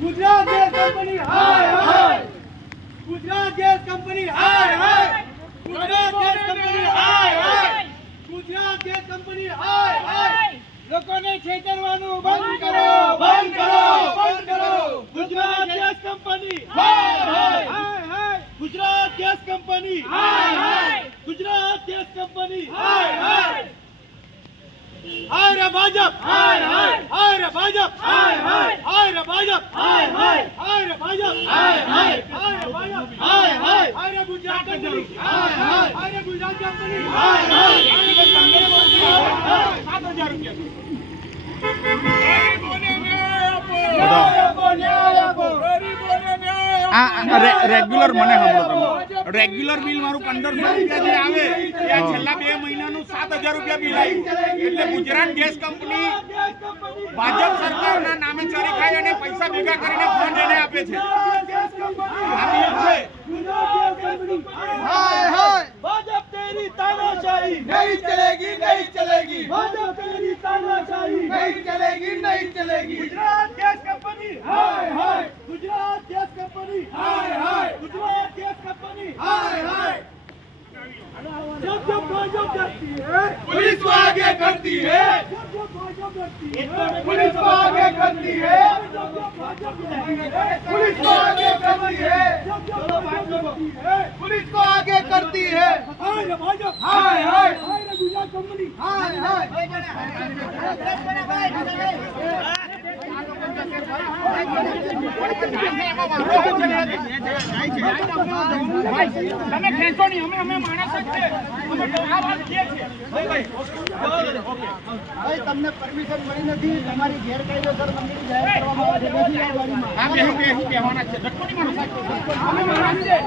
Gujarat gas company, હાય હાય. Gujarat gas company, હાય હાય. ગુજરાત ગેસ કંપની, હાય હાય. ગુજરાત ગેસ કંપની, હાય હાય. લોકોને છેતરવાનું બંધ કરો બંધ કરો બંધ કરો. ગુજરાત ગેસ કંપની, હાય. Gas company. Gujarat gas company. હાય રે ભાજપ. હાય રે ભાજપ. હાય રે ભાજપ. હાય રે ભાજપ. હાય રે ગુજરાત કંપની. હાય રે ગુજરાત કંપની હાય હાય હાય રે કાંગ્રેસ કંપની હાય હાય સાત હજાર રૂપિયા ન્યાય આપો ન્યાય આપો ગરીબોને ન્યાય આપો આ રેગ્યુલર મને સાંભળો તમે. રેગ્યુલર બિલ મારું પંદરસો રૂપિયા જે આવે. એ છેલ્લા બે મહિનાનું સાત હજાર રૂપિયા બિલ આવ્યું. એટલે ગુજરાત ગેસ કંપની ભાજપ સરકારના નામે ચોરી ખાઈ અને પૈસા ભેગા કરીને ફંડ એને આપે છે. ભાજપ ચલેગી નહીં ચલેગી. ભાજપ તેરી નહીં ચલેગી નહીં जब जब भाजप करती है पुलिस को आगे करती है। पुलिस को आगे करती है। पुलिस को आगे करती है। पुलिस को आगे करती है। हाय हाय। कंपनी हाय हाय। તમે ખેંચો નહીં અમે અમે માણસ જ છે અમે આ વાત છે ભાઈ તમને પરમિશન મળી નથી તમારી ગેરકાયદેસર મંડળી જાહેર કરવામાં આવે નથી આ બેહું બેહું કહેવાના છે ધક્કો નહીં અમે માણસ છે